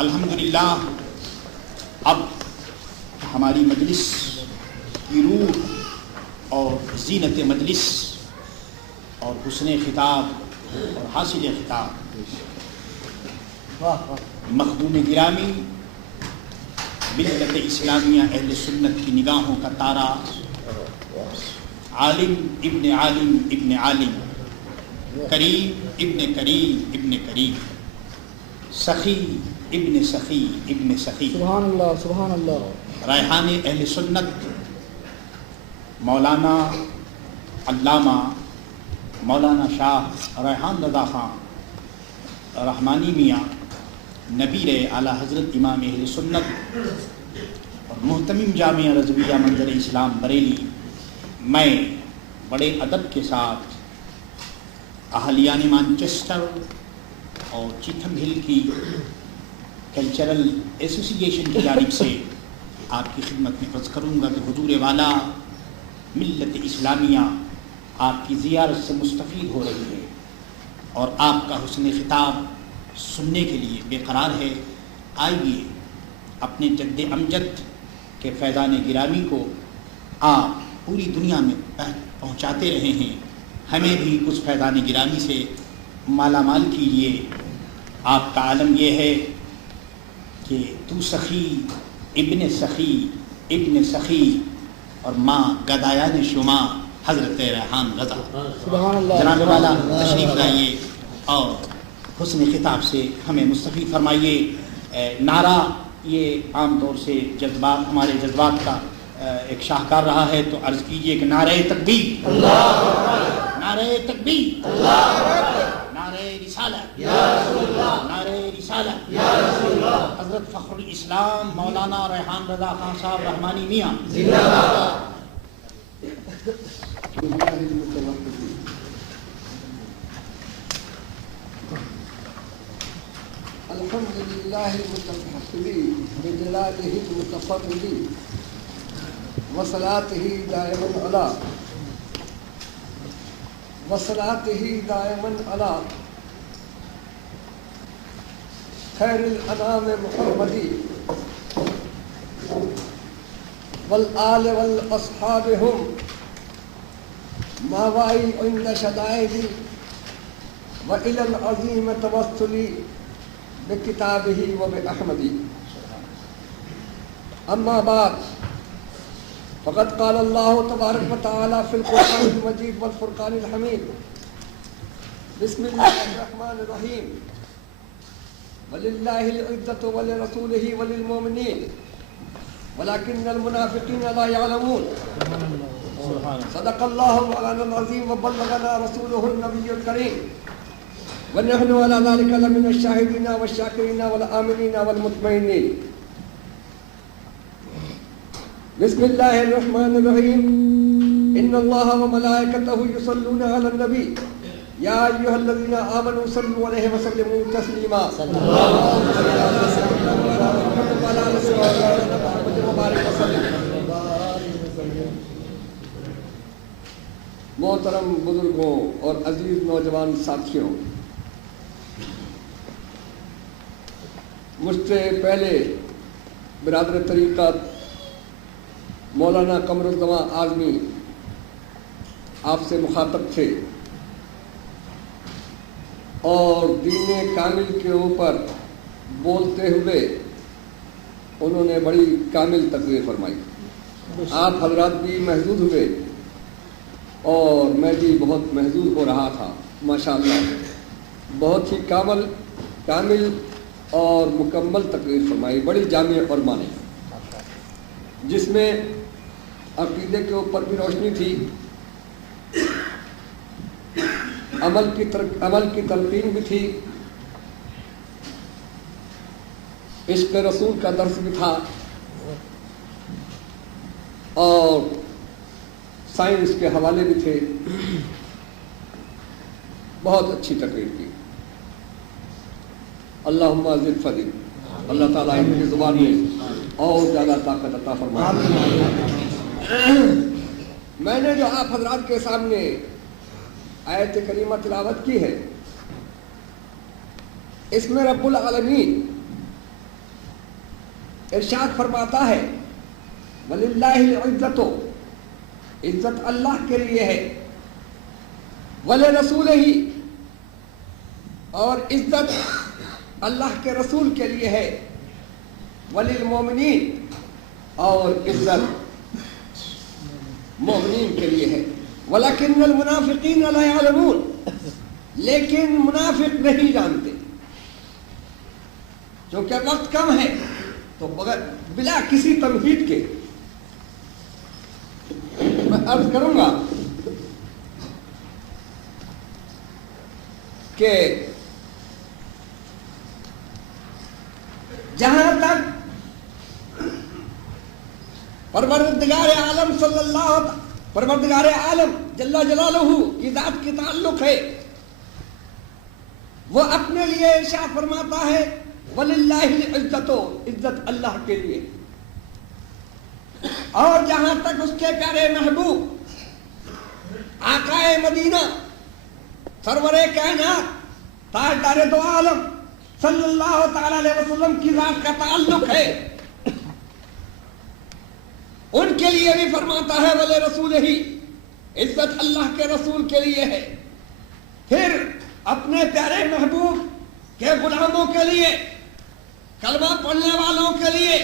الحمدللہ اب ہماری مجلس کی روح اور زینت مجلس اور حسن خطاب اور حاصل خطاب مخدوم گرامی ملت اسلامیہ اہل سنت کی نگاہوں کا تارا، عالم ابن عالم، کریم ابن کریم، سخی ابن سخی، سبحان اللہ سبحان اللہ، ریحان اہل سنت مولانا علامہ مولانا شاہ ریحان رضا خان رحمانی میاں، نبیر اعلیٰ حضرت امام اہل سنت اور محتمم جامعہ رضویہ منظر اسلام بریلی، میں بڑے ادب کے ساتھ اہلیان مانچسٹر اور چیتھم ہل کی کلچرل ایسوسی ایشن کی جانب سے آپ کی خدمت میں عرض کروں گا کہ حضور والا ملت اسلامیہ آپ کی زیارت سے مستفید ہو رہی ہے اور آپ کا حسن خطاب سننے کے لیے بے قرار ہے۔ آئیے اپنے جد امجد کے فیضان گرامی کو آپ پوری دنیا میں پہنچاتے رہے ہیں، ہمیں بھی اس فیضان گرامی سے مالا مال کیجیے۔ آپ کا عالم یہ ہے کہ تو سخی ابن سخی اور ماں گدایان شما حضرت ریحان رضا۔ سبحان اللہ، جناب والا تشریف لائیے اور حسن خطاب سے ہمیں مستفید فرمائیے۔ نعرہ یہ عام طور سے جذبات، ہمارے جذبات کا ایک شاہکار رہا ہے، تو عرض کیجئے کہ نعرہ تکبیر، نعرہ تکبیر، نعرہ رسالت، نعرہ رسالت، حضرت فخر الاسلام مولانا ریحان رضا خان صاحب رحمانی میاں زندہ باد۔ الحمد للہ المتفضل بجلالہ المتفضل وصلاته دائما علی خیر الانام محمدی والآل والاصحاب هم ماوائی عند شدائدی وإلى العظیم توسلی بکتابہ وبأحمدی۔ اما بعد فقد قال اللہ تبارک وتعالی فی القرآن المجید والفرقان الحمید، بسم اللہ الرحمن الرحیم، وللہ العزة ولرسولہ وللمؤمنین ولكن المنافقین لا يعلمون۔ صدق اللہ مولانا العظیم وبلغنا رسولہ النبی الکریم ونحن على ذلك لمن الشاهدين والشاكرين والآمنين والمطمئنين۔ بسم الله الرحمن الرحيم، إن الله وملائكته يصلون على النبي يا أيها الذين آمنوا صلوا عليه وسلموا تسليما۔ اللهم صل على سيدنا محمد وعلى آل سيدنا محمد وبارك وسلم۔ محترم بزرگوں اور عزیز نوجوان ساتھیوں، مجھ سے پہلے برادر طریقت مولانا قمر الزمان اعظمی آپ سے مخاطب تھے اور دین کامل کے اوپر بولتے ہوئے انہوں نے بڑی کامل تقریر فرمائی۔ آپ حضرات بھی محظوظ ہوئے اور میں بھی بہت محظوظ ہو رہا تھا۔ ماشاءاللہ بہت ہی کامل اور مکمل تقریر فرمائی، بڑی جامع اور معنی، جس میں عقیدے کے اوپر بھی روشنی تھی، عمل کی تلقین بھی تھی، عشق رسول کا درس بھی تھا اور سائنس کے حوالے بھی تھے۔ بہت اچھی تقریر کی۔ اللہم زد فضل، اللہ تعالیٰ ان کی زبان میں اور زیادہ طاقت عطا فرمائے۔ میں نے جو آپ حضرات کے سامنے آیت کریمہ تلاوت کی ہے، اس میں رب العالمین ارشاد فرماتا ہے وَلِلَّهِ الْعِزَّةُ، عزت اللہ کے لیے ہے، وَلِرَسُولِهِ، اور عزت اللہ کے رسول کے لیے ہے، وَلِلْمُؤْمِنِينَ، اور عزت مومنین کے لیے ہے، وَلَكِنَّ الْمُنَافِقِينَ لَا يَعْلَمُونَ، لیکن منافق نہیں جانتے۔ چونکہ وقت کم ہے تو بلا کسی تمہید کے میں عرض کروں گا کہ جہاں تک پروردگار عالم پروردگار عالم جل جلالہ کی ذات کی تعلق ہے، وہ اپنے لیے ارشاد فرماتا ہے وَلِلَّهِ الْعِزَّةُ، عزت اللہ کے لیے، اور جہاں تک اس کے پیارے محبوب آقائے مدینہ سرور کائنات تاجدار دو عالم صلی اللہ تعالی علیہ وسلم کی ذات کا تعلق ہے، ان کے لیے بھی فرماتا ہے وَلِرَسُولِهِ، عزت اللہ کے رسول کے لیے ہے، پھر اپنے پیارے محبوب کے غلاموں کے لیے، کلمہ پڑھنے والوں کے لیے،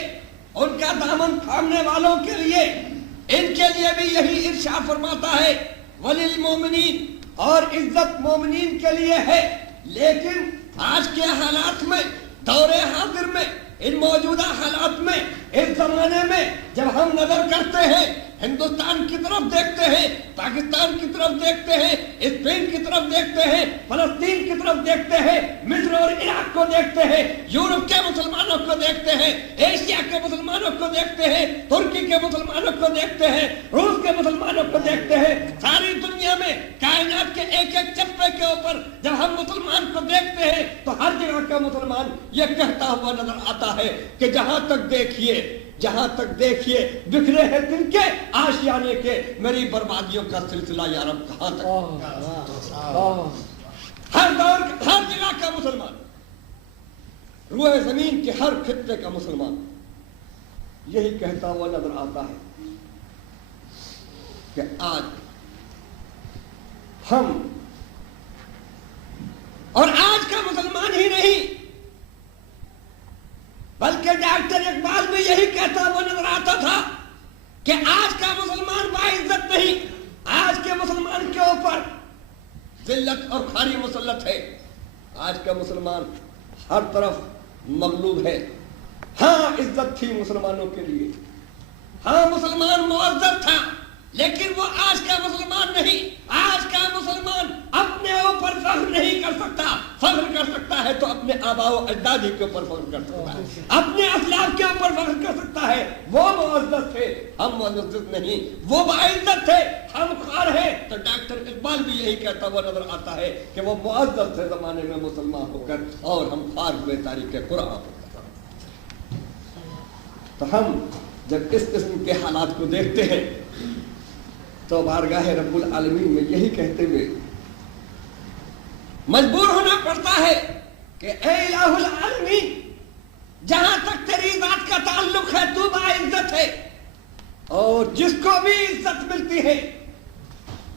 ان کا دامن تھامنے والوں کے لیے، ان کے لیے بھی یہی ارشاد فرماتا ہے وَلِلْمُؤْمِنِينَ، اور عزت مومنین کے لیے ہے۔ لیکن آج کے حالات میں، دور حاضر میں، ان موجودہ حالات میں، اس زمانے میں جب ہم نظر کرتے ہیں، ہندوستان کی طرف دیکھتے ہیں، پاکستان کی طرف دیکھتے ہیں، اسپین کی طرف دیکھتے ہیں، فلسطین کی طرف دیکھتے ہیں، مصر اور عراق کو دیکھتے ہیں، یورپ کے مسلمانوں کو دیکھتے ہیں، ایشیا کے مسلمانوں کو دیکھتے ہیں، ترکی کے مسلمانوں کو دیکھتے ہیں، روس کے مسلمانوں کو دیکھتے ہیں، ساری دنیا میں کائنات کے ایک ایک چپے کے اوپر جب ہم مسلمان کو دیکھتے ہیں تو ہر جگہ کا مسلمان یہ کہتا ہوا نظر آتا ہے کہ جہاں تک دیکھیے بکھرے ہیں دن کے آشیانے کے، میری بربادیوں کا سلسلہ یا رب کہاں تک؟ ہر دور ہر جگہ کا مسلمان، روئے زمین کے ہر خطے کا مسلمان یہی کہتا ہوا نظر آتا ہے کہ آج ہم، اور آج کا مسلمان ہی نہیں بلکہ ڈاکٹر اقبال بھی یہی کہتا ہوا نظر آتا تھا کہ آج کا مسلمان باعزت نہیں، آج کے مسلمان کے اوپر ذلت اور خواری مسلط ہے، آج کا مسلمان ہر طرف مغلوب ہے۔ ہاں عزت تھی مسلمانوں کے لیے، ہاں مسلمان معزز تھا، لیکن وہ آج کا مسلمان نہیں۔ آج کا مسلمان اپنے اوپر فخر نہیں کر سکتا، فخر کر سکتا ہے تو اپنے آباء و اجداد کے اوپر فخر کر سکتا ہے، اپنے اسلاف کے اوپر فخر کر سکتا ہے۔ وہ معزز تھے، ہم معزز نہیں، وہ باعزت تھے، ہم خوار ہیں۔ تو ڈاکٹر اقبال بھی یہی کہتا ہوا نظر آتا ہے کہ وہ معزز تھے زمانے میں مسلمان ہو کر، اور ہم خوار ہوئے تاریخ قرآن ہو کر۔ تو ہم جب اس قسم کے حالات کو دیکھتے ہیں تو بارگاہ رب العالمین میں یہی کہتے ہوئے مجبور ہونا پڑتا ہے کہ اے الہ العالمین، جہاں تک تیری ذات کا تعلق ہے تو باعزت ہے، اور جس کو بھی عزت ملتی ہے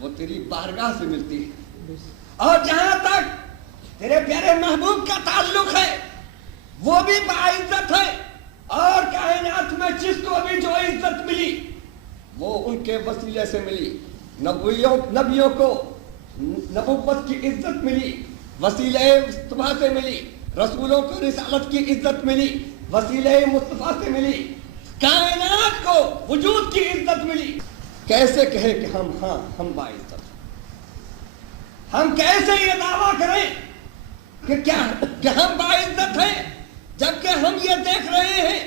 وہ تیری بارگاہ سے ملتی ہے، اور جہاں تک تیرے پیارے محبوب کا تعلق ہے وہ بھی باعزت ہے، اور کائنات میں جس کو بھی جو عزت ملی وہ ان کے وسیلے سے ملی۔ نبیوں کو نبوت کی عزت ملی، وسیلہ مصطفیٰ سے ملی، رسولوں کو رسالت کی عزت ملی، وسیلہ مصطفیٰ سے ملی، کائنات کو وجود کی عزت ملی۔ کیسے کہیں کہ ہم باعزت ہیں؟ ہم کیسے یہ دعویٰ کریں کہ ہم باعزت ہیں، جبکہ ہم یہ دیکھ رہے ہیں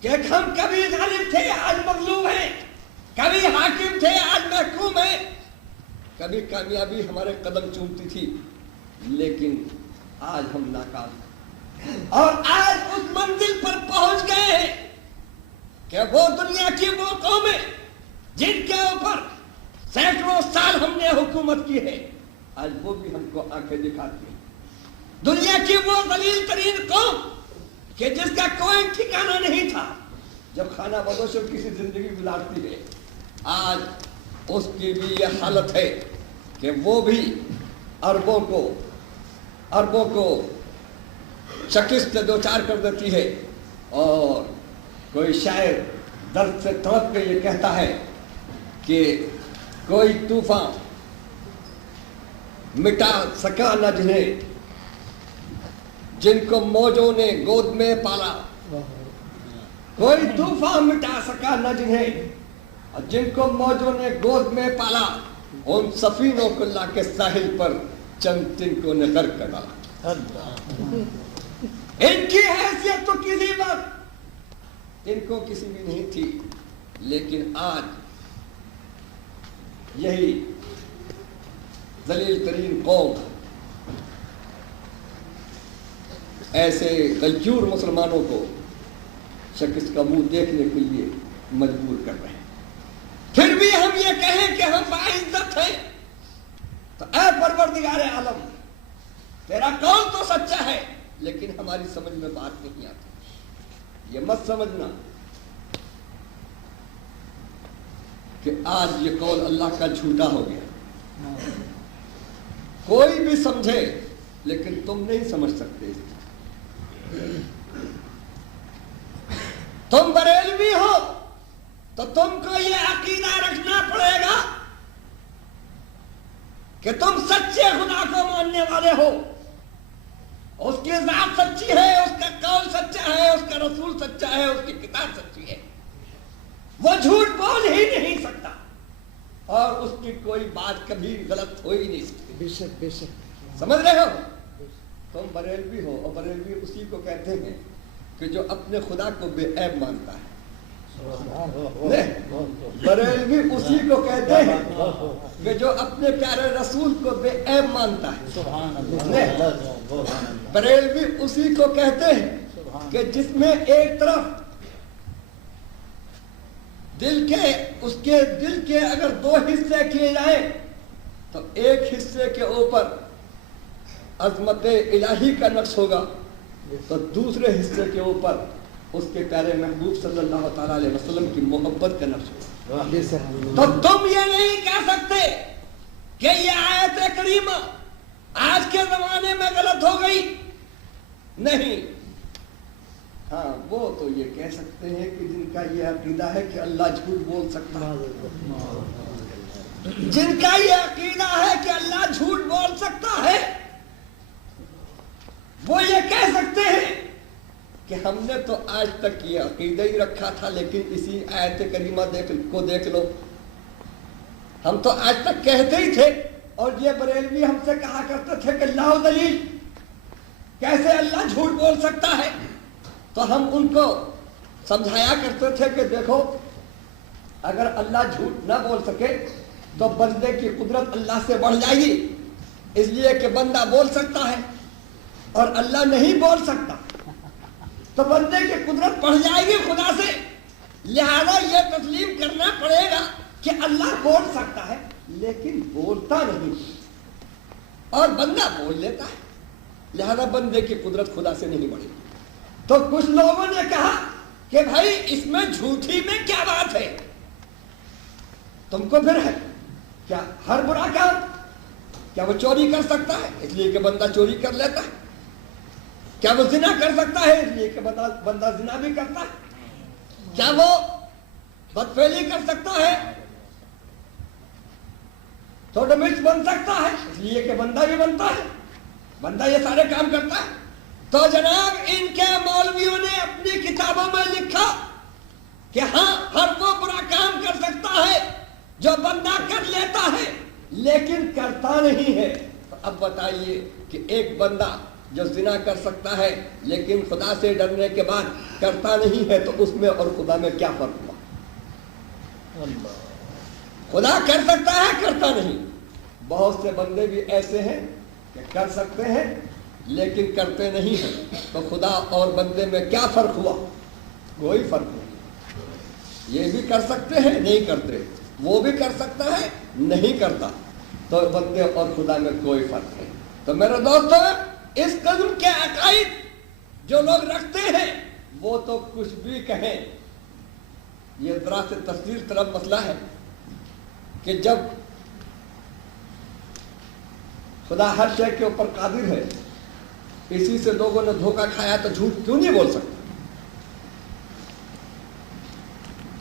کہ ہم کبھی غالب تھے آج مغلوب ہیں، کبھی حاکم تھے آج محکوم ہیں، کبھی کامیابی ہمارے قدم چومتی تھی لیکن آج ہم ناکام ہیں، اور آج اس منزل پر پہنچ گئے ہیں کہ وہ دنیا کی وہ قومیں جن کے اوپر سینکڑوں سال ہم نے حکومت کی ہے، آج وہ بھی ہم کو آنکھیں دکھاتی ہیں۔ دنیا کی وہ ذلیل ترین قوم کہ جس کا کوئی ٹھکانہ نہیں تھا، جب خانہ بدوشوں کسی زندگی گزارتی ہے، آج اس کی بھی یہ حالت ہے کہ وہ بھی اربوں کو شکست دوچار کر دیتی ہے۔ اور کوئی شاعر درد سے تڑپ کے یہ کہتا ہے کہ کوئی طوفان مٹا سکا نہ جنہیں جن کو موجوں نے گود میں پالا، کوئی طوفان مٹا سکا نہ جنہیں اور جن کو موجوں نے گود میں پالا، ان سفینوں کو لا کے ساحل پر چند تنکوں نے غرق کر ڈالا۔ ان کی حیثیت تو کسی وقت ان کو کسی بھی نہیں تھی، لیکن آج یہی ذلیل ترین قوم ایسے غیور مسلمانوں کو شکست کا منہ دیکھنے کے لیے مجبور کر رہے ہیں۔ پھر بھی ہم یہ کہیں کہ ہم باعزت ہیں، تو اے پروردگار عالم، تیرا قول تو سچا ہے لیکن ہماری سمجھ میں بات نہیں آتی۔ یہ مت سمجھنا کہ آج یہ قول اللہ کا جھوٹا ہو گیا۔ کوئی بھی سمجھے لیکن تم نہیں سمجھ سکتے۔ تم بریلوی ہو تو تم کو یہ عقیدہ رکھنا پڑے گا کہ تم سچے خدا کو ماننے والے ہو، اس کی ذات سچی ہے، اس کا قول سچا ہے، اس کا رسول سچا ہے، اس کی کتاب سچی ہے، وہ جھوٹ بول ہی نہیں سکتا اور اس کی کوئی بات کبھی غلط ہو ہی نہیں سکتی۔ بے شک بے شک، سمجھ رہے ہو؟ تم بریلوی ہو، اور بریلوی اسی کو کہتے ہیں کہ جو اپنے خدا کو بے عیب مانتا ہے۔ بریلوی اسی کو کہتے ہیں کہ جو اپنے پیارے رسول کو بے عیب مانتا ہے۔ بریلوی اسی کو کہتے ہیں کہ جس میں ایک طرف اس کے دل کے اگر دو حصے کیے جائیں تو ایک حصے کے اوپر عظمت الہی کا نقش ہوگا تو دوسرے حصے کے اوپر اس کے پیارے محبوب صلی اللہ تعالیٰ علیہ وسلم کی محبت کا نقش ہوگا۔ تو تم یہ نہیں کہہ سکتے کہ یہ آیت کریمہ آج کے زمانے میں غلط ہو گئی، نہیں۔ ہاں، وہ تو یہ کہہ سکتے ہیں کہ جن کا یہ عقیدہ ہے کہ اللہ جھوٹ بول سکتا ہے، جن کا یہ عقیدہ ہے کہ اللہ جھوٹ بول سکتا ہے، وہ یہ کہہ سکتے ہیں کہ ہم نے تو آج تک یہ عقیدہ ہی رکھا تھا، لیکن اسی آیت کریمہ کو دیکھ لو، ہم تو آج تک کہتے ہی تھے، اور یہ بریلوی ہم سے کہا کرتے تھے کہ لاؤ دلیل، کیسے اللہ جھوٹ بول سکتا ہے؟ تو ہم ان کو سمجھایا کرتے تھے کہ دیکھو، اگر اللہ جھوٹ نہ بول سکے تو بندے کی قدرت اللہ سے بڑھ جائے گی، اس لیے کہ بندہ بول سکتا ہے اور اللہ نہیں بول سکتا، تو بندے کی قدرت بڑھ جائے گی خدا سے، لہذا یہ تسلیم کرنا پڑے گا کہ اللہ بول سکتا ہے لیکن بولتا نہیں، اور بندہ بول لیتا ہے، لہذا بندے کی قدرت خدا سے نہیں بڑھے گی۔ تو کچھ لوگوں نے کہا کہ بھائی اس میں جھوٹی میں کیا بات ہے، تم کو پھر ہے کیا ہر برا کام، کیا وہ چوری کر سکتا ہے اس لیے کہ بندہ چوری کر لیتا ہے؟ کیا وہ زنا کر سکتا ہے اس لیے کہ بندہ زنا بھی کرتا ہے؟ کیا وہ بدفعلی کر سکتا ہے، تھوڑا مرچ بن سکتا ہے اس لیے کہ بندہ بھی بنتا ہے، بندہ یہ سارے کام کرتا ہے؟ تو جناب ان کے مولویوں نے اپنی کتابوں میں لکھا کہ ہاں ہر وہ برا کام کر سکتا ہے جو بندہ کر لیتا ہے لیکن کرتا نہیں ہے۔ تو اب بتائیے کہ ایک بندہ جو زنا کر سکتا ہے لیکن خدا سے ڈرنے کے بعد کرتا نہیں ہے، تو اس میں اور خدا میں کیا فرق ہوا؟ خدا کر سکتا ہے، کرتا نہیں۔ بہت سے بندے بھی ایسے ہیں کہ کر سکتے ہیں لیکن کرتے نہیں ہیں، تو خدا اور بندے میں کیا فرق ہوا؟ کوئی فرق نہیں۔ یہ بھی کر سکتے ہیں، نہیں کرتے، وہ بھی کر سکتا ہے، نہیں کرتا، تو بندے اور خدا میں کوئی فرق نہیں۔ تو میرے دوستو، اس قسم کے عقائد جو لوگ رکھتے ہیں وہ تو کچھ بھی کہیں. یہ ذرا سے تفسیر طلب مسئلہ ہے کہ جب خدا ہر شے کے اوپر قادر ہے، اسی سے لوگوں نے دھوکہ کھایا تو جھوٹ کیوں نہیں بول سکتے؟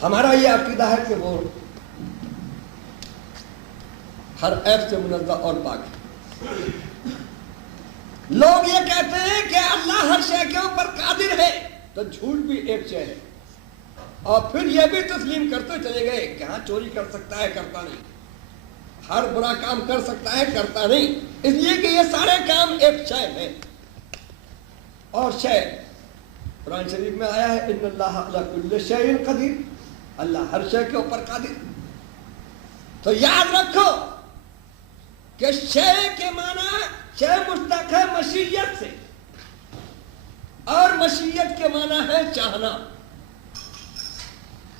ہمارا یہ عقیدہ ہے کہ وہ ہر عیب سے منزہ اور پاک ہے. لوگ یہ کہتے ہیں کہ اللہ ہر شے کے اوپر قادر ہے، تو جھوٹ بھی ایک شے ہے. اور پھر یہ بھی تسلیم کرتے چلے گئے کہ ہاں چوری کر سکتا ہے، کرتا نہیں، ہر برا کام کر سکتا ہے، کرتا نہیں، اس لیے کہ یہ سارے کام ایک شے ہے. اور شے قرآن شریف میں آیا ہے ان اللہ علی کل شیء قدیر، اللہ ہر شے کے اوپر قادر. تو یاد رکھو کہ شے کے معنی شے مشتق ہے مشیت سے، اور مشیت کے معنی ہے چاہنا.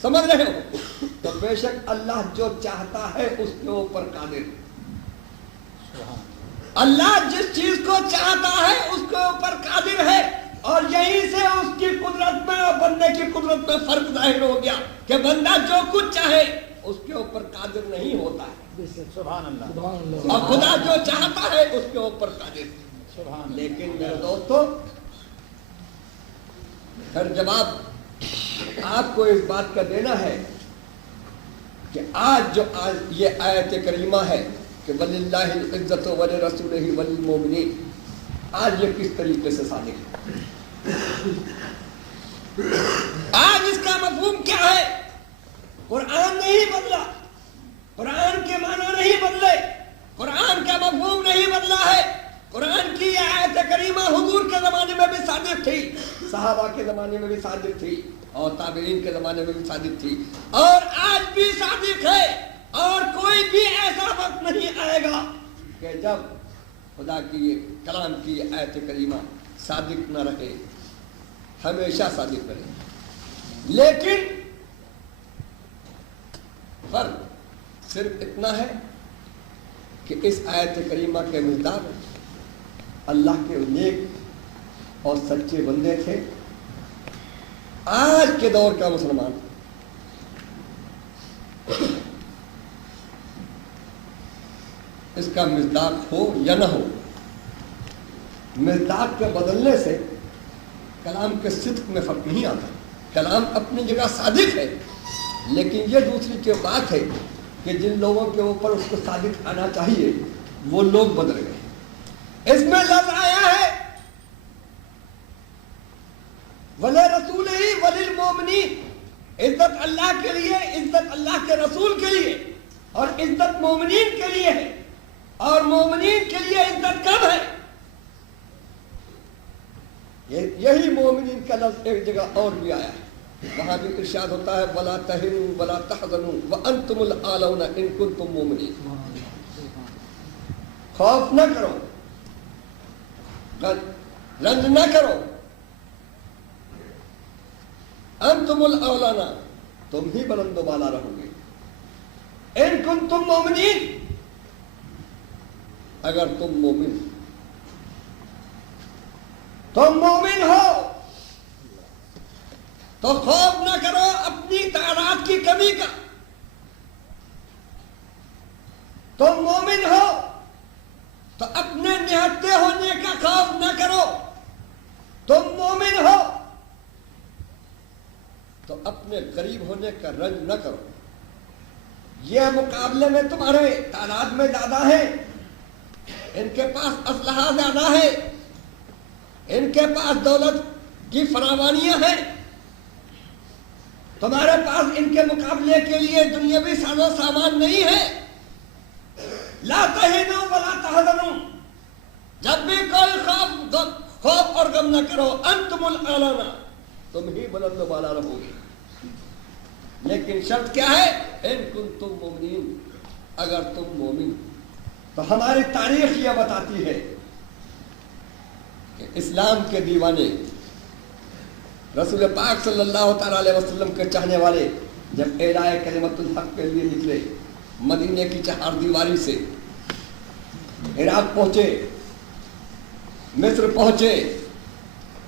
سمجھ رہے ہو؟ تو بے شک اللہ جو چاہتا ہے اس کے اوپر قادر. اللہ جس چیز کو چاہتا ہے اس کے اوپر قادر ہے. اور یہیں سے اس کی قدرت میں اور بندے کی قدرت میں فرق ظاہر ہو گیا کہ بندہ جو کچھ چاہے اس کے اوپر قادر نہیں ہوتا ہے، سبحان اللہ، اور خدا جو چاہتا ہے اس کے اوپر قادر. لیکن میرے دوستو، پھر جواب آپ کو اس بات کا دینا ہے کہ آج یہ آیت کریمہ ہے کہ وَلِلَّهِ الْعِزَّةُ وَلِرَسُولِهِ وَلِلْمُؤْمِنِينَ، آج یہ کس طریقے سے صادق ہے؟ آج اس کا مفہوم کیا ہے؟ قرآن نہیں بدلا، قرآن کے معنی نہیں بدلے، قرآن کا مفہوم نہیں بدلا ہے. قرآن کی یہ آیت کریمہ حضور کے زمانے میں بھی صادق تھی، صحابہ کے زمانے میں بھی صادق تھی، اور تابعین کے زمانے میں بھی صادق تھی، اور آج بھی صادق ہے. اور کوئی بھی ایسا وقت نہیں آئے گا کہ جب خدا کی یہ کلام کی یہ آیت کریمہ صادق نہ رہے، ہمیشہ صادق رہے. لیکن فرق صرف اتنا ہے کہ اس آیت کریمہ کے مصداق اللہ کے نیک اور سچے بندے تھے. آج کے دور کا مسلمان اس کا مصداق ہو یا نہ ہو، مصداق کے بدلنے سے کلام کے صدق میں فرق نہیں آتا. کلام اپنی جگہ صادق ہے، لیکن یہ دوسری کی بات ہے کہ جن لوگوں کے اوپر اس کو صادق آنا چاہیے وہ لوگ بدل گئے. اس میں لفظ آیا ہے وَلِرَسُولِهِ وَلِلْمُؤْمِنِينَ، عزت اللہ کے لیے، عزت اللہ کے رسول کے لیے، اور عزت مومنین کے لیے ہے. اور مومنین کے لیے عزت کم ہے. یہی مومنین کا لفظ ایک جگہ اور بھی آیا ہے، وہاں بھی ارشاد ہوتا ہے وَلَا تَهِنُوا وَلَا تَحْزَنُوا وَأَنْتُمُ الْأَعْلَوْنَ إِن كُنتُم مُؤْمِنِينَ. خوف نہ کرو، رنج نہ کرو، انتم الاولانا، تم ہی بلند و بالا رہو گے. ان کنتم مومنین، اگر تم مومن ہو تو خوف نہ کرو اپنی تعداد کی کمی کا. تم مومن ہو تو اپنے نہتے ہونے کا خوف نہ کرو. تم مومن ہو تو اپنے غریب ہونے کا رنج نہ کرو. یہ مقابلے میں تمہارے تعداد میں زیادہ ہے، ان کے پاس اسلحہ زیادہ ہے، ان کے پاس دولت کی فراوانیاں ہیں، تمہارے پاس ان کے مقابلے کے لیے دنیاوی ساز و سامان نہیں ہے. لا تہنوا ولا تحزنوا، جب بھی کوئی خوف اور غم نہ کرو. انتم الاعلون، تم ہی بلند و بالا رہو گے. لیکن شرط کیا ہے؟ ان کنتم مومنین، اگر تم مومن. تو ہماری تاریخ یہ بتاتی ہے کہ اسلام کے دیوانے، رسول پاک صلی اللہ تعالی علیہ وسلم کے چاہنے والے، جب اعلاء کلمت الحق کے لیے نکلے، مدینے کی چہار دیواری سے عراق پہنچے، مصر پہنچے،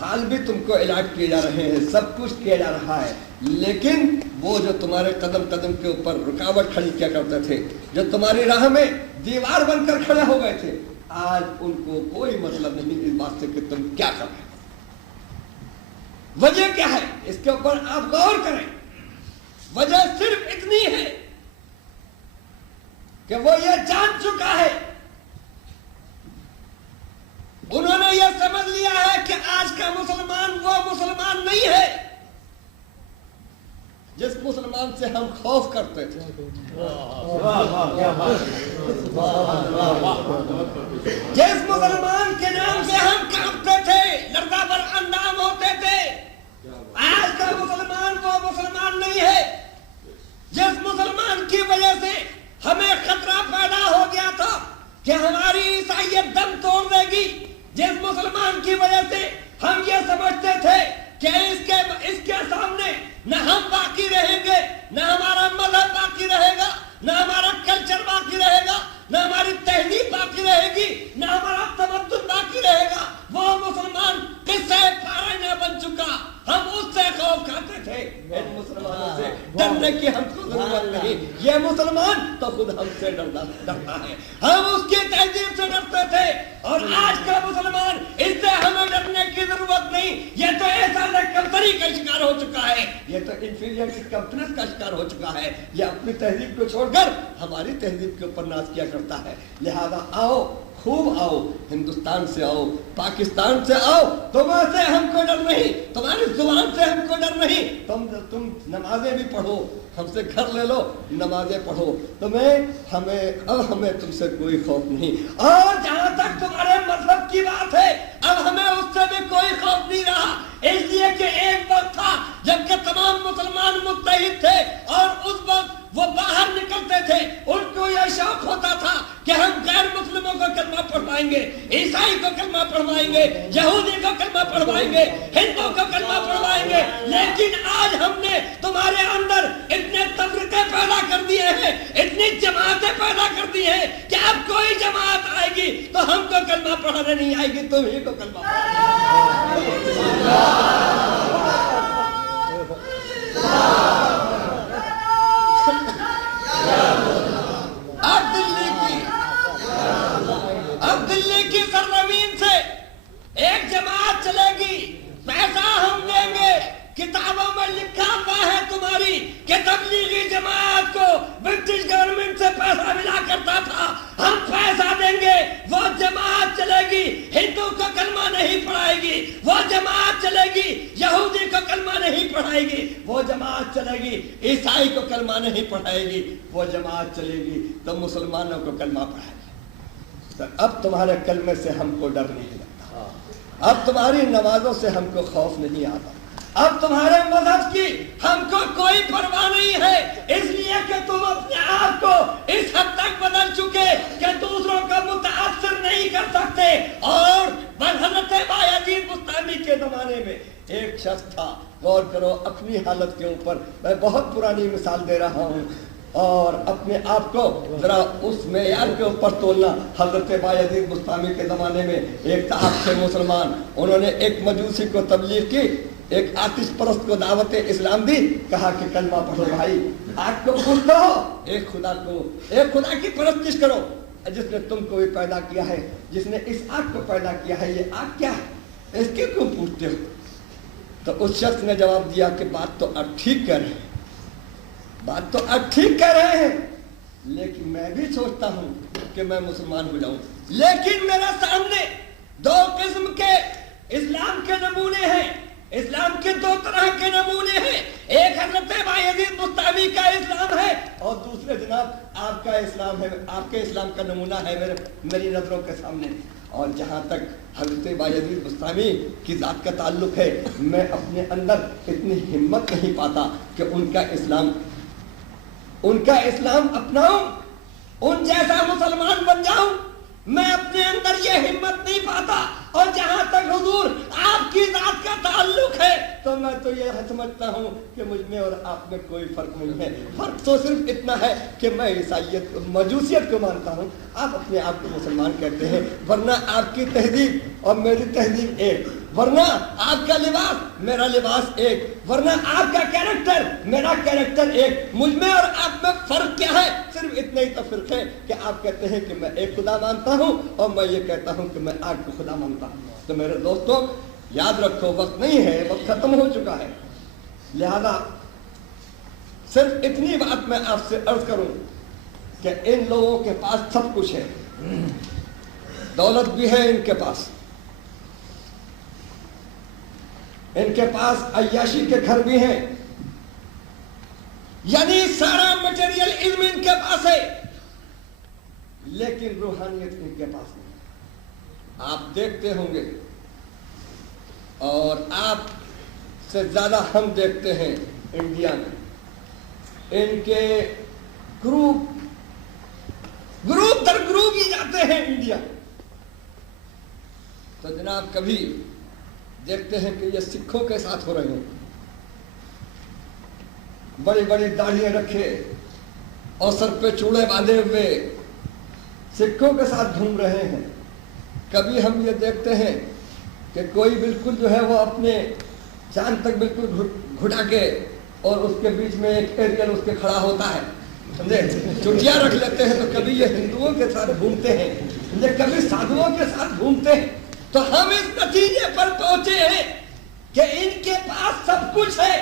حال بھی تم کو علاج کیے جا رہے ہیں، سب کچھ کیا جا رہا ہے، لیکن وہ جو تمہارے قدم قدم کے اوپر رکاوٹ کھڑی کیا کرتے تھے، جو تمہاری راہ میں دیوار بن کر کھڑے ہو گئے تھے، آج ان کو کوئی مطلب نہیں اس بات سے کہ تم کیا کر رہے ہو۔ وجہ کیا ہے اس کے اوپر آپ غور کریں۔ وجہ صرف اتنی ہے کہ وہ یہ جان چکا ہے، انہوں نے یہ سمجھ لیا ہے کہ آج کا مسلمان وہ مسلمان نہیں ہے جس مسلمان سے ہم خوف کرتے تھے، جس مسلمان کے نام سے ہم کانپتے تھے، لرزہ بر اندام ہوتے تھے۔ آج کا مسلمان وہ مسلمان نہیں ہے جس مسلمان کی وجہ سے ہمیں خطرہ پیدا ہو گیا تھا کہ ہماری عیسائیت دم توڑ دے گی، جس مسلمان کی وجہ سے ہم یہ سمجھتے تھے کہ اس کے سامنے نہ ہم باقی رہیں گے، نہ ہمارا مذہب باقی رہے گا، نہ ہمارا کلچر باقی رہے گا، نہ ہماری تہذیب باقی رہے گی، نہ ہمارا تمدن باقی رہے گا۔ وہ مسلمان قصہ پارا نہ بن چکا، ہم اس سے خوف کھاتے تھے۔ ان مسلمانوں سے ڈرنے کی ہم کو ضرورت نہیں، یہ مسلمان تو خود ہم سے ڈرتا ہے، ہم اس کی تہذیب سے ڈرتے تھے۔ اور آج کا مسلمان اس سے ہمیں ڈرنے کی ضرورت نہیں، یہ تو احساس کمتری کا شکار ہو چکا ہے، یہ تو انفیریئرٹی کمپلیکس کا شکار ہو چکا ہے، یہ اپنی تہذیب کو چھوڑ کر ہماری تہذیب کے اوپر ناز کیا کرتا ہے۔ لہذا آؤ، خوب آؤ، ہندوستان سے آؤ، پاکستان سے آؤ، تمہیں سے ہم کو ڈر نہیں، تمہاری زبان سے ہم کو ڈر نہیں، تم نمازیں بھی پڑھو، ہم سے گھر لے لو، نمازیں پڑھو، ہمیں تم سے کوئی خوف نہیں۔ اور جہاں تک تمہارے مذہب کی بات ہے، اب ہمیں اس سے بھی کوئی خوف نہیں رہا، اس لیے کہ ایک وقت تھا جب کہ تمام مسلمان متحد تھے اور اس وقت وہ باہر نکلتے تھے، ان کو یہ شوق ہوتا تھا کہ ہم غیر مسلموں کو کلمہ پڑھوائیں گے، عیسائی کو کلمہ پڑھوائیں گے، یہودی کو کلمہ پڑھوائیں گے، ہندو کو کلمہ پڑھوائیں گے۔ لیکن آج ہم نے تمہارے اندر اتنے تفرقے پیدا کر دیے ہیں، اتنی جماعتیں پیدا کر دی ہیں کہ اب کوئی جماعت آئے گی تو ہم کو کلمہ پڑھانے نہیں آئے گی، تم ہی کو کلمہ اب دلی کی سرزمین سے ایک جماعت چلے گی، پیسہ ہم دیں گے، کتابوں میں لکھا ہوا ہے تمہاری کہ تبلیغی جماعت کو برٹش گورنمنٹ سے پیسہ ملا کرتا تھا، ہم پیسہ دیں گے، وہ جماعت چلے گی، ہندو کو کلمہ نہیں پڑھائے گی، وہ جماعت چلے گی، یہودی کو کلمہ نہیں پڑھائے گی، وہ جماعت چلے گی، عیسائی کو کلمہ نہیں پڑھائے گی، وہ جماعت چلے گی تو مسلمانوں کو کلمہ پڑھائے گی۔ اب تمہارے کلمے سے ہم کو ڈر نہیں لگتا، اب تمہاری نمازوں سے ہم کو خوف نہیں آتا، اب تمہارے مذہب کی ہم کو کوئی پرواہ نہیں ہے، اس لیے کہ تم اپنے آپ کو اس حد تک بدل چکے کہ دوسروں کو متاثر نہیں کر سکتے۔ اور حضرت بایزید بستامی کے زمانے میں ایک شخص تھا، غور کرو اپنی حالت کے اوپر، میں بہت پرانی مثال دے رہا ہوں اور اپنے آپ کو ذرا اس معیار کے اوپر تولنا۔ حضرت بایزید بستامی کے زمانے میں ایک صاحب تھے مسلمان، انہوں نے ایک مجوسی کو تبلیغ کی، ایک آتش پرست کو دعوت اسلام دی، کہا کہ کلمہ پڑھو بھائی، آگ کو پوچھتا ہو، ایک خدا کی پرستش کرو جس نے تم کو بھی پیدا کیا ہے، جس نے اس آگ کو پیدا کیا ہے، یہ آگ کیا ہے، اس کے کیوں پوچھتے ہو؟ تو اس شخص نے جواب دیا کہ بات تو آپ ٹھیک کر رہے ہیں، بات تو آپ ٹھیک کہہ رہے ہیں، لیکن میں بھی سوچتا ہوں کہ میں مسلمان ہو جاؤں، لیکن میرے سامنے دو قسم کے اسلام کے نمونے ہیں، اسلام کے دو طرح کے نمونے ہیں، ایک حضرت بایزید بستامی کا اسلام ہے اور دوسرے جناب آپ کا اسلام ہے، آپ کے اسلام کا نمونہ ہے میری نظروں کے سامنے۔ اور جہاں تک حضرت بایزید بستامی کی ذات کا تعلق ہے، میں اپنے اندر اتنی ہمت نہیں پاتا کہ ان کا اسلام اپناؤں، ان جیسا مسلمان بن جاؤں، میں اپنے اندر یہ ہمت نہیں پاتا۔ اور جہاں تک حضور آپ کی ذات کا تعلق ہے تو میں تو یہ سمجھتا ہوں کہ مجھ میں اور آپ میں کوئی فرق نہیں ہے، فرق تو صرف اتنا ہے کہ میں عیسائیت مجوسیت کو مانتا ہوں، آپ اپنے آپ کو مسلمان کہتے ہیں، ورنہ آپ کی تہذیب اور میری تہذیب ایک، ورنہ آپ کا لباس میرا لباس ایک، ورنہ آپ کا کیریکٹر میرا کیریکٹر ایک، مجھ میں اور آپ میں فرق کیا ہے؟ صرف اتنا ہی تو فرق ہے کہ آپ کہتے ہیں کہ میں ایک خدا مانتا ہوں اور میں یہ کہتا ہوں کہ میں آگ کو خدا مانتا ہوں۔ تو میرے دوستوں یاد رکھو، وقت نہیں ہے، وقت ختم ہو چکا ہے، لہذا صرف اتنی بات میں آپ سے عرض کروں کہ ان لوگوں کے پاس سب کچھ ہے، دولت بھی ہے ان کے پاس، ان کے پاس عیاشی کے گھر بھی ہیں، یعنی سارا مٹیریل علم ان کے پاس ہے، لیکن روحانیت ان کے پاس نہیں۔ آپ دیکھتے ہوں گے اور آپ سے زیادہ ہم دیکھتے ہیں انڈیا میں، ان کے گروپ در گروپ ہی جاتے ہیں انڈیا، تو جناب کبھی دیکھتے ہیں کہ یہ سکھوں کے ساتھ ہو رہے ہیں، بڑی بڑی داڑھیاں رکھے اور سر پہ چوڑے باندھے ہوئے سکھوں کے ساتھ گھوم رہے ہیں۔ کبھی ہم یہ دیکھتے ہیں کہ کوئی بالکل جو ہے وہ اپنے چاند تک بالکل گھٹا کے اور اس کے بیچ میں ایک ایریل اس کے کھڑا ہوتا ہے، سمجھے، چٹیاں رکھ لیتے ہیں۔ تو کبھی یہ ہندوؤں کے ساتھ گھومتے ہیں، کبھی سادھوؤں کے ساتھ گھومتے ہیں۔ تو ہم اس نتیجے پر پہنچے ہیں کہ ان کے پاس سب کچھ ہے،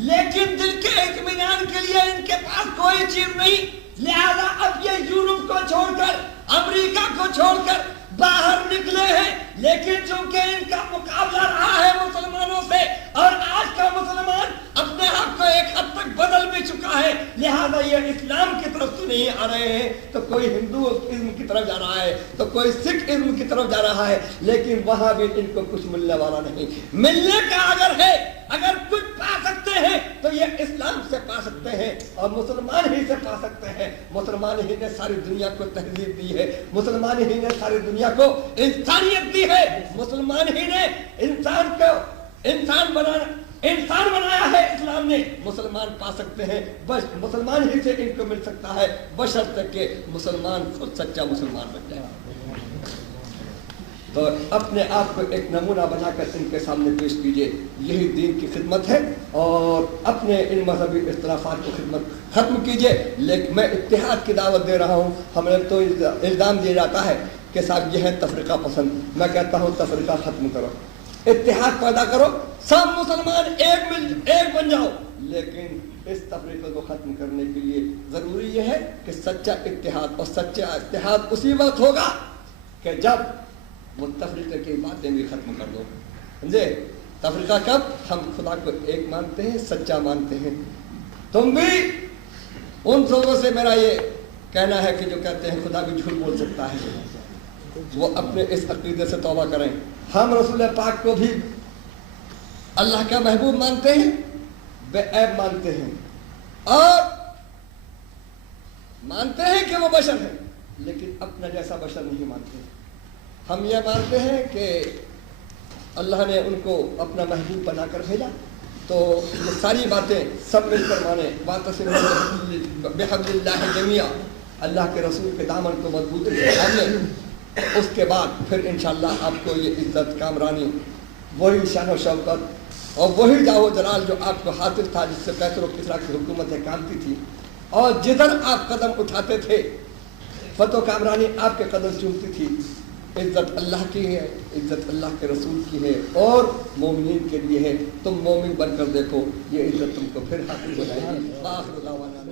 لیکن دل کے اطمینان کے لیے ان کے پاس کوئی چیز نہیں، لہذا اب یہ یورپ کو چھوڑ کر، امریکہ کو چھوڑ کر باہر نکلے ہیں، لیکن چونکہ ان کا مقابلہ رہا ہے مسلمانوں سے، اور آج کا مسلمان اپنے آپ کو ایک حد تک بدل بھی چکا ہے، لہذا یہ اسلام کی طرف تو نہیں آ رہے ہیں، تو کوئی ہندو ازم کی طرف جا رہا ہے، تو کوئی سکھ ازم کی طرف جا رہا ہے، لیکن وہاں بھی ان کو کچھ ملنے والا نہیں۔ ملنے کا اگر ہے، اگر کچھ پا سکتے ہیں تو یہ اسلام سے پا سکتے ہیں، اور مسلمان ہی سے پا سکتے ہیں۔ مسلمان ہی نے ساری دنیا کو تہذیب دی ہے، مسلمان ہی نے ساری دنیا کو انسانیت دی ہے، مسلمان ہی نے انسان کو انسان بنایا ہے، اسلام نے۔ مسلمان پا سکتے ہیں، بس مسلمان ہی سے ان کو مل سکتا ہے، بشرطے کہ مسلمان خود سچا مسلمان بن جائے۔ تو اپنے آپ کو ایک نمونہ بنا کر ان کے سامنے پیش کیجئے، یہی دین کی خدمت ہے، اور اپنے ان مذہبی اختلافات کو خدمت ختم کیجئے۔ لیکن میں اتحاد کی دعوت دے رہا ہوں۔ ہمیں تو الزام دیا جاتا ہے کہ صاحب یہ ہے تفرقہ پسند، میں کہتا ہوں تفرقہ ختم کرو، اتحاد پیدا کرو، سب مسلمان ایک بن جاؤ، لیکن اس تفریقے کو ختم کرنے کے لیے ضروری یہ ہے کہ سچا اتحاد، اور سچا اتحاد اسی وقت ہوگا کہ جب وہ تفریقے کی باتیں بھی ختم کر دو، سمجھے؟ تفریقہ کب؟ ہم خدا کو ایک مانتے ہیں، سچا مانتے ہیں۔ تم بھی ان لوگوں سے میرا یہ کہنا ہے کہ جو کہتے ہیں خدا بھی جھوٹ بول سکتا ہے، وہ اپنے اس عقیدے سے توبہ کریں۔ ہم رسول پاک کو بھی اللہ کا محبوب مانتے ہیں، بے عیب مانتے ہیں، اور مانتے ہیں کہ وہ بشر ہیں، لیکن اپنا جیسا بشر نہیں مانتے۔ ہم یہ مانتے ہیں کہ اللہ نے ان کو اپنا محبوب بنا کر بھیجا، تو یہ ساری باتیں سب مل کر مانیں۔ واعتصموا بحبل اللہ جمیعا، اللہ کے رسول کے دامن کو مضبوطی سے تھام لیں، اس کے بعد پھر انشاءاللہ آپ کو یہ عزت، کامرانی، وہی شان و شوکت اور وہی جاہ و جلال جو آپ کو حاصل تھا، جس سے کیسر و کسریٰ کی حکومتیں کامتی تھی، اور جدھر آپ قدم اٹھاتے تھے فتح و کامرانی آپ کے قدم چومتی تھی۔ عزت اللہ کی ہے، عزت اللہ کے رسول کی ہے، اور مومنین کے لیے ہے۔ تم مومن بن کر دیکھو، یہ عزت تم کو پھر حاصل ہو جائے گی۔ آخر دعوانا